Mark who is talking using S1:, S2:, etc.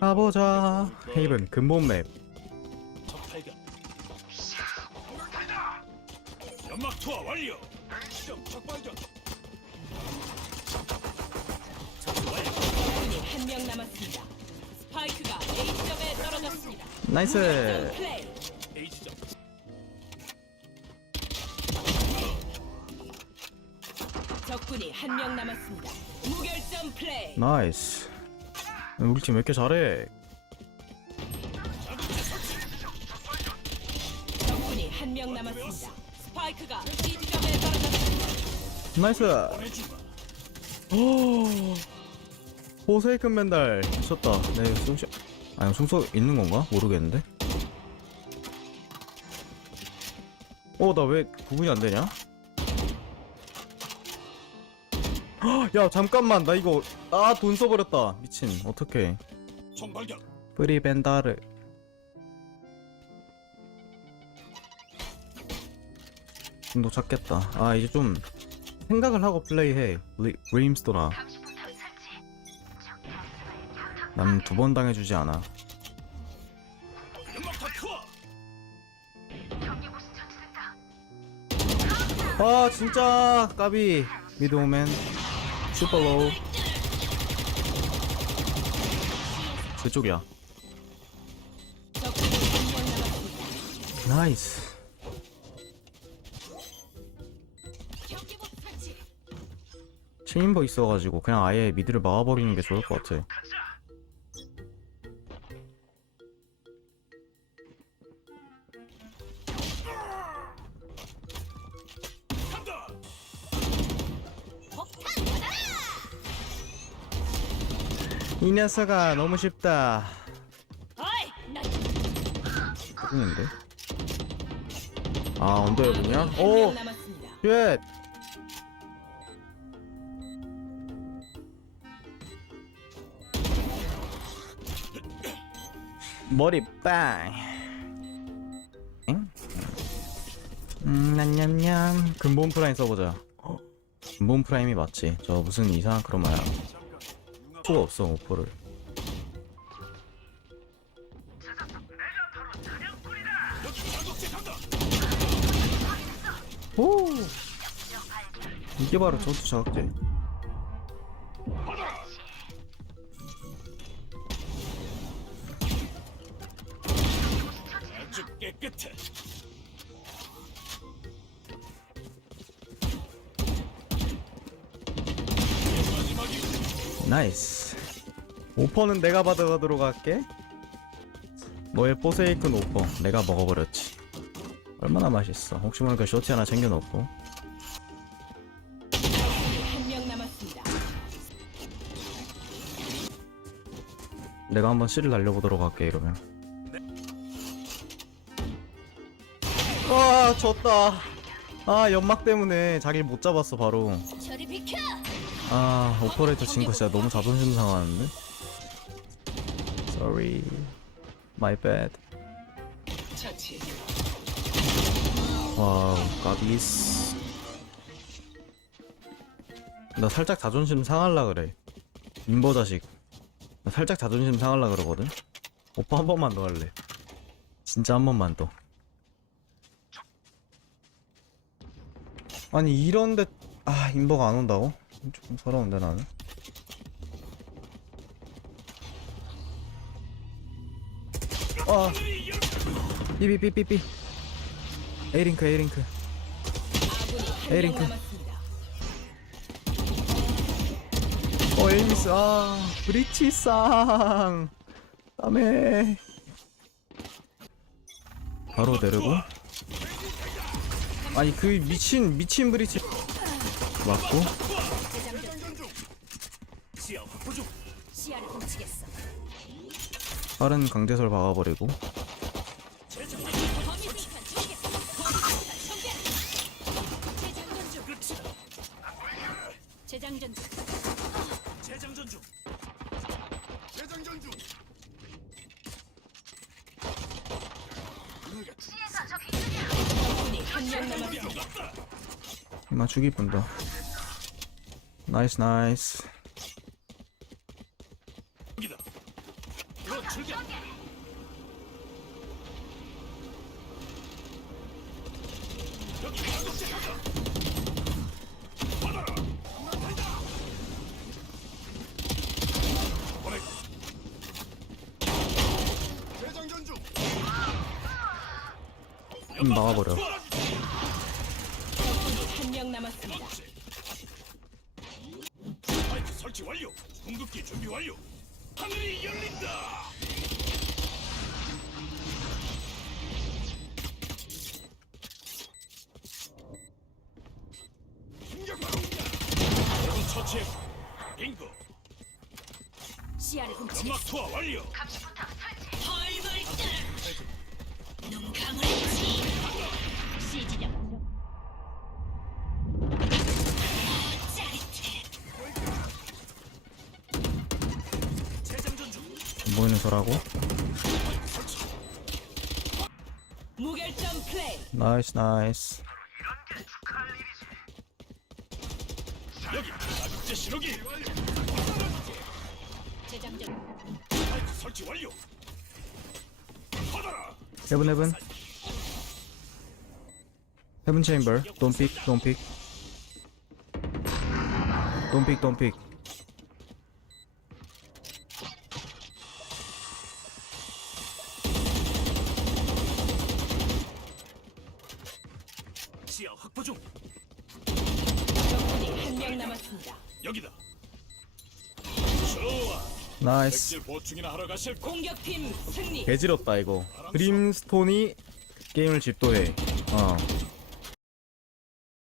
S1: 가보자. 헤이븐 근본 맵.
S2: 연막 투하 완료. 시점 적 발견.
S3: 적군이 한명 남았습니다. 스파이크가 A 지점에 떨어졌습니다.
S1: 나이스
S3: 플레이.
S2: A 지점.
S3: 적군이 한 명 남았습니다. 무결점 플레이.
S1: 나이스 우리 팀 왜 이렇게 잘해
S3: 적군이 한 명 남았습니다. 스파이크가 B 지점에 떨어졌습니다.
S1: 나이스. 오 호세이큰 맨달 미쳤다 네 숨쉬 아니 숨소 있는 건가? 모르겠는데 어 나 왜 구분이 안 되냐? 헉, 야 잠깐만 나 이거 아 돈 써버렸다. 미친 어떡해.
S2: 발견.
S1: 프리벤다르. 좀더 찾겠다. 아 이제 좀 생각을 하고 플레이해. 리, 리임스토나 난 두 번 당해주지 않아.
S2: 연막 다 투하.
S1: 아 진짜! 까비. 미드오맨 그쪽이야
S3: 한명 남았습니다.
S1: 나이스. 체인버 있어가지고 그냥 아예 미드를 막아버리는 게 좋을 것 같아 이 녀석아 너무 쉽다 그분인데 아 언더였냐?
S3: 한
S1: 오! 쉣! 머리 빵! 엥? 음, 냠냠냠. 근본 프라임 써보자. 어? 근본 프라임이 맞지. 저 무슨 이상한 크로마야. 수가 없어, 오퍼를. 오! 이게 바로 전투 자극제.
S2: 아주 깨끗해.
S1: 나이스 오퍼는 내가 받아가도록 할게. 너의 포세이큰 오퍼. 내가 먹어버렸지. 얼마나 맛있어. 혹시 모르니까 쇼티 하나 챙겨놓고.
S3: 한 명 남았습니다.
S1: 내가 한번 C를 날려보도록 할게 이러면. 아 졌다. 아 연막 때문에 자기를 못 잡았어 바로. 아 오퍼레이터 진거 진짜 너무 자존심 상하는데? Sorry. My bad. 와우 까비스. 나 살짝 자존심 상할라 그래. 인버 자식. 나 살짝 자존심 상할라 그러거든. 오빠 한 번만 더 할래. 진짜 한 번만 더. 아니 이런데 아 인버가 안 온다고? 조금 서러운데 나는? 아! 삐삐삐삐삐.
S3: 명
S1: 에링크.
S3: 남았습니다.
S1: 어 에이미스 아 브리치상. 다음에. 바로 내르고? 아니 그 미친 미친 브리치 맞고
S3: 한명 남았습니다.
S1: 맞추기 분다 나이스 나이스
S2: 여기다. 더 즐겨. 여기 가볍게 가자. 받아라. 간다. 보내. 대장전 중.
S1: 좀 나와버려
S3: 한 명 남았습니다.
S2: 설치 완료. 공급기 준비 완료. 하늘이 열린다. 공격 바로입니다. 여러분 처치해. 빙고.
S3: 시야를 훔치.
S2: 연막 투하 완료.
S3: 헐벌 무결점 플레이.
S1: 나이스 나이스
S2: 신호기.
S3: 재장전.
S2: 설치 완료.
S1: 헤븐 헤븐 헤븐 pick don't pick don't pick
S2: 확보 중.
S3: 적군이 한 명 남았습니다.
S2: 여기다. 좋아.
S1: 나이스
S2: 백질 보충이나 하러 가실 거.
S3: 공격팀 승리.
S1: 개지럽다 이거 브림스톤이 게임을 집도해 어